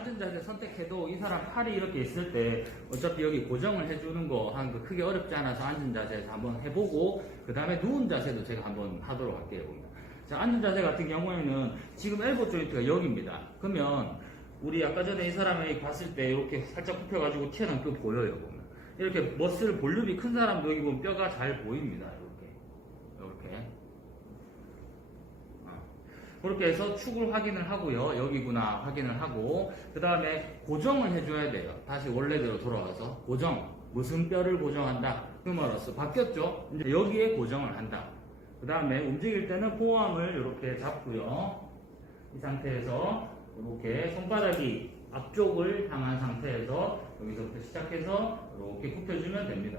앉은 자세 선택해도 이 사람 팔이 이렇게 있을 때 어차피 여기 고정을 해주는 거 하는 거 크게 어렵지 않아서 앉은 자세에서 한번 해보고 그 다음에 누운 자세도 제가 한번 하도록 할게요. 자, 앉은 자세 같은 경우에는 지금 엘보 조인트가 여기입니다. 그러면 우리 아까 전에 이 사람이 봤을 때 이렇게 살짝 굽혀가지고 튀어나온 거 보여요. 보면 이렇게 머슬 볼륨이 큰 사람도 여기 보면 뼈가 잘 보입니다. 이렇게 그렇게 해서 축을 확인을 하고요. 여기구나 확인을 하고 그 다음에 고정을 해줘야 돼요. 다시 원래대로 돌아와서 고정. 무슨 뼈를 고정한다? 휴머러스 바뀌었죠? 이제 여기에 고정을 한다. 그 다음에 움직일 때는 포함을 이렇게 잡고요. 이 상태에서 이렇게 손바닥이 앞쪽을 향한 상태에서 여기서부터 시작해서 이렇게 굽혀주면 됩니다.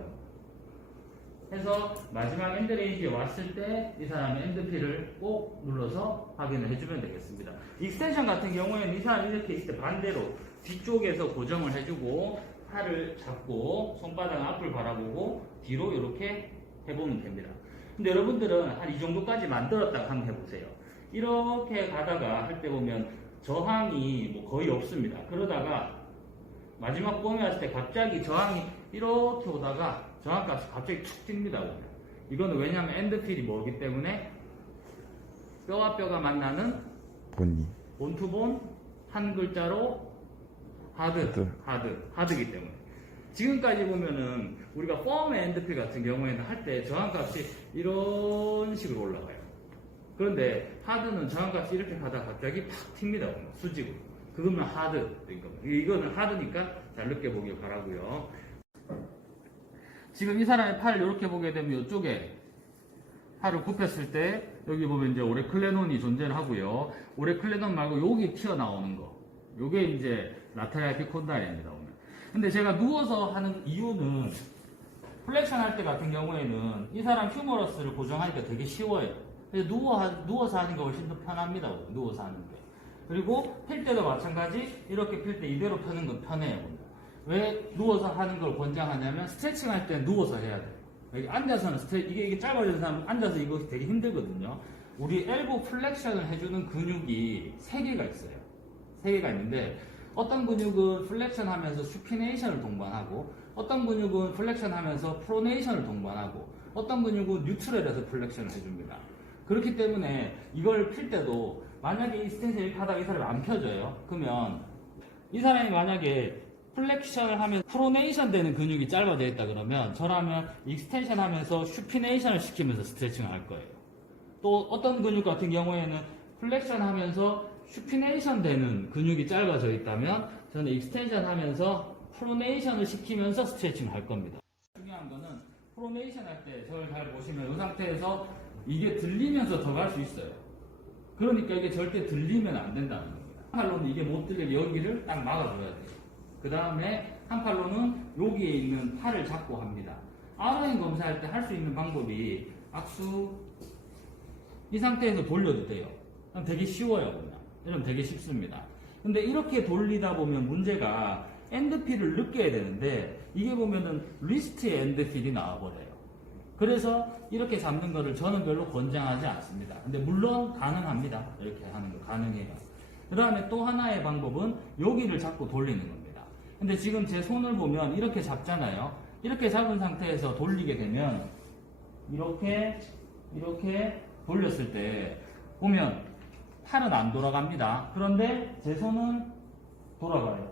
해서 마지막 엔드레인지에 왔을 때 이 사람의 엔드필을 꼭 눌러서 확인을 해주면 되겠습니다. 익스텐션 같은 경우에는 이 사람이 이렇게 있을 때 반대로 뒤쪽에서 고정을 해주고 팔을 잡고 손바닥 앞을 바라보고 뒤로 이렇게 해보면 됩니다. 근데 여러분들은 한 이 정도까지 만들었다고 한번 해보세요. 이렇게 가다가 할 때 보면 저항이 뭐 거의 없습니다. 그러다가 마지막 봄에 왔을 때 갑자기 저항이 이렇게 오다가 저항값이 갑자기 툭 뜁니다. 이거는 왜냐하면 엔드필이 뭐기 때문에 뼈와 뼈가 만나는 본투본 한 글자로 하드기 때문에 지금까지 보면은 우리가 펌의 엔드필 같은 경우에는 할 때 저항값이 이런 식으로 올라가요. 그런데 하드는 저항값이 이렇게 가다가 갑자기 팍 튑니다. 수직으로. 그거는 하드. 이거는 하드니까 잘 느껴보길 바라고요. 지금 이 사람의 팔을 이렇게 보게 되면 이쪽에 팔을 굽혔을 때 여기 보면 이제 오레클레논이 존재를 하고요. 오레클레논 말고 여기 튀어나오는 거. 요게 이제 라테랄 에피콘다리입니다. 근데 제가 누워서 하는 이유는 플렉션 할 때 같은 경우에는 이 사람 휴머러스를 고정하니까 되게 쉬워요. 그래서 누워서 하는 게 훨씬 더 편합니다. 누워서 하는 게. 그리고 필 때도 마찬가지 이렇게 필 때 이대로 펴는 건 편해요. 왜 누워서 하는 걸 권장하냐면 스트레칭 할 때 누워서 해야 돼요. 여기 앉아서는 이게 짧아지는 사람은 앉아서 이거 되게 힘들거든요. 우리 엘보 플렉션을 해주는 근육이 3개가 있어요. 3개가 있는데 어떤 근육은 플렉션 하면서 슈피네이션을 동반하고 어떤 근육은 플렉션 하면서 프로네이션을 동반하고 어떤 근육은 뉴트럴에서 플렉션을 해줍니다. 그렇기 때문에 이걸 필 때도 만약에 이 스탠스를 이렇게 하다가 이 사람이 안 펴져요. 그러면 이 사람이 만약에 플렉션을 하면 프로네이션 되는 근육이 짧아져 있다 그러면 저라면 익스텐션 하면서 슈피네이션을 시키면서 스트레칭을 할 거예요. 또 어떤 근육 같은 경우에는 플렉션 하면서 슈피네이션 되는 근육이 짧아져 있다면 저는 익스텐션 하면서 프로네이션을 시키면서 스트레칭을 할 겁니다. 중요한 거는 프로네이션 할 때 저를 잘 보시면 이 상태에서 이게 들리면서 더 갈 수 있어요. 그러니까 이게 절대 들리면 안 된다는 겁니다. 한 팔로는 이게 못 들리게 여기를 딱 막아줘야 돼요. 그 다음에 한 팔로는 여기에 있는 팔을 잡고 합니다. 아웃라인 검사할 때 할 수 있는 방법이 악수 이 상태에서 돌려도 돼요. 되게 쉬워요. 그냥 되게 쉽습니다. 근데 이렇게 돌리다 보면 문제가 엔드필을 느껴야 되는데 이게 보면은 리스트의 엔드필이 나와버려요. 그래서 이렇게 잡는 거를 저는 별로 권장하지 않습니다. 근데 물론 가능합니다. 이렇게 하는 거 가능해요. 그 다음에 또 하나의 방법은 여기를 잡고 돌리는 겁니다. 근데 지금 제 손을 보면 이렇게 잡잖아요. 이렇게 잡은 상태에서 돌리게 되면 이렇게 돌렸을 때 보면 팔은 안 돌아갑니다. 그런데 제 손은 돌아가요.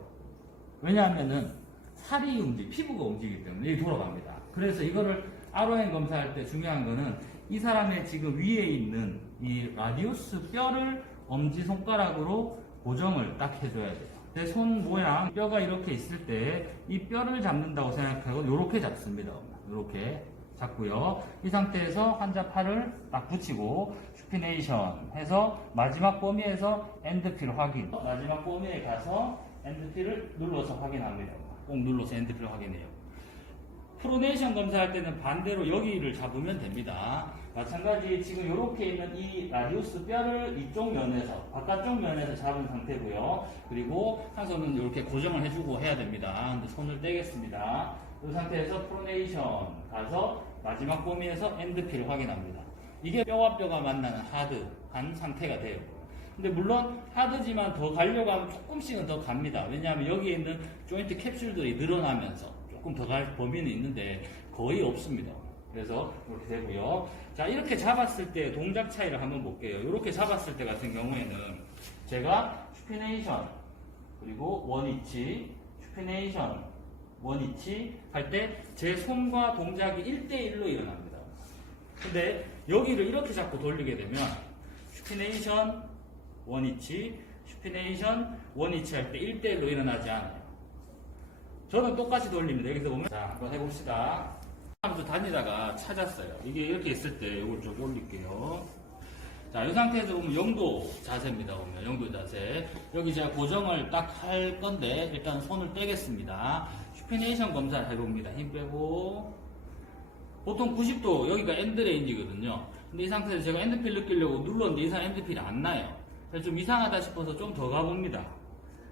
왜냐하면은 살이 피부가 움직이기 때문에 이게 돌아갑니다. 그래서 이거를 RON 검사할 때 중요한 거는 이 사람의 지금 위에 있는 이 라디우스 뼈를 엄지손가락으로 고정을 딱 해줘야 돼요. 제 손 모양 뼈가 이렇게 있을 때 이 뼈를 잡는다고 생각하고 이렇게 잡습니다. 이렇게 잡고요. 이 상태에서 환자 팔을 딱 붙이고 슈피네이션 해서 마지막 범위에서 엔드필 확인. 마지막 범위에 가서 엔드필을 눌러서 확인합니다. 꼭 눌러서 엔드필 확인해요. 프로네이션 검사할 때는 반대로 여기를 잡으면 됩니다. 마찬가지 지금 이렇게 있는 이 라디우스 뼈를 이쪽 면에서 바깥쪽 면에서 잡은 상태고요. 그리고 한 손은 이렇게 고정을 해주고 해야 됩니다. 근데 손을 떼겠습니다. 이 상태에서 프로네이션 가서 마지막 범위에서 엔드필 확인합니다. 이게 뼈와 뼈가 만나는 하드한 상태가 돼요. 근데 물론 하드지만 더 가려고 하면 조금씩은 더 갑니다. 왜냐하면 여기에 있는 조인트 캡슐들이 늘어나면서 조금 더 갈 범위는 있는데 거의 없습니다. 그래서 이렇게 되고요. 자, 이렇게 잡았을 때 동작 차이를 한번 볼게요. 이렇게 잡았을 때 같은 경우에는 제가 슈피네이션 그리고 원위치, 슈피네이션, 원위치 할 때 제 손과 동작이 1대1로 일어납니다. 근데 여기를 이렇게 자꾸 돌리게 되면 슈피네이션, 원위치, 슈피네이션, 원위치 할 때 1대1로 일어나지 않아요. 저는 똑같이 돌립니다. 여기서 보면 자, 한번 해봅시다. 하면서 다니다가 찾았어요. 이게 이렇게 있을 때 이걸 좀 올릴게요. 자, 이 상태에서 보면 영도 자세입니다. 보면 영도 자세. 여기 제가 고정을 딱 할 건데 일단 손을 떼겠습니다. 슈피네이션 검사를 해봅니다. 힘 빼고 보통 90도 여기가 엔드레인지거든요. 근데 이 상태에서 제가 엔드필 느끼려고 눌렀는데 이 사람 엔드필이 안 나요. 그래서 좀 이상하다 싶어서 좀 더 가봅니다.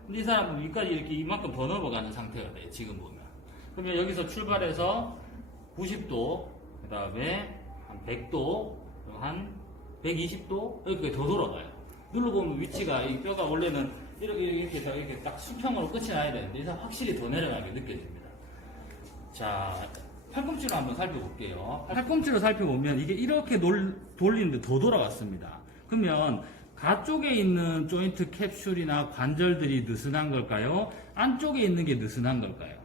근데 이 사람은 위까지 이렇게 이만큼 더 넘어가는 상태가 돼요. 지금 보면. 그러면 여기서 출발해서 90도, 그 다음에 한 100도, 한 120도 이렇게 더 돌아가요. 눌러보면 위치가 이 뼈가 원래는 이렇게 딱 수평으로 끝이 나야 되는데 이 사람 확실히 더 내려가게 느껴집니다. 자, 팔꿈치로 한번 살펴볼게요. 팔꿈치로 살펴보면 이게 이렇게 돌리는데 더 돌아갔습니다. 그러면 가쪽에 있는 조인트 캡슐이나 관절들이 느슨한 걸까요? 안쪽에 있는 게 느슨한 걸까요?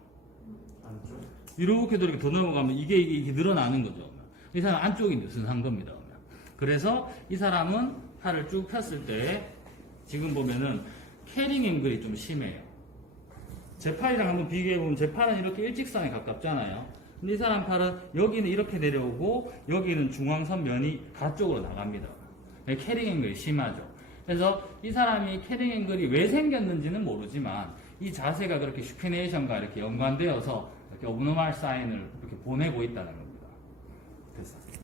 안쪽. 이렇게 더 넘어가면 이게 늘어나는 거죠. 이 사람 안쪽이 느슨한 겁니다. 그래서 이 사람은 팔을 쭉 폈을 때 지금 보면은 캐링 앵글이 좀 심해요. 제 팔이랑 한번 비교해보면 제 팔은 이렇게 일직선에 가깝잖아요. 근데 이 사람 팔은 여기는 이렇게 내려오고 여기는 중앙선 면이 가쪽으로 나갑니다. 캐링 앵글이 심하죠. 그래서 이 사람이 캐링 앵글이 왜 생겼는지는 모르지만 이 자세가 그렇게 슈피네이션과 이렇게 연관되어서 이렇게 오브노말 사인을 이렇게 보내고 있다는 겁니다. 됐어.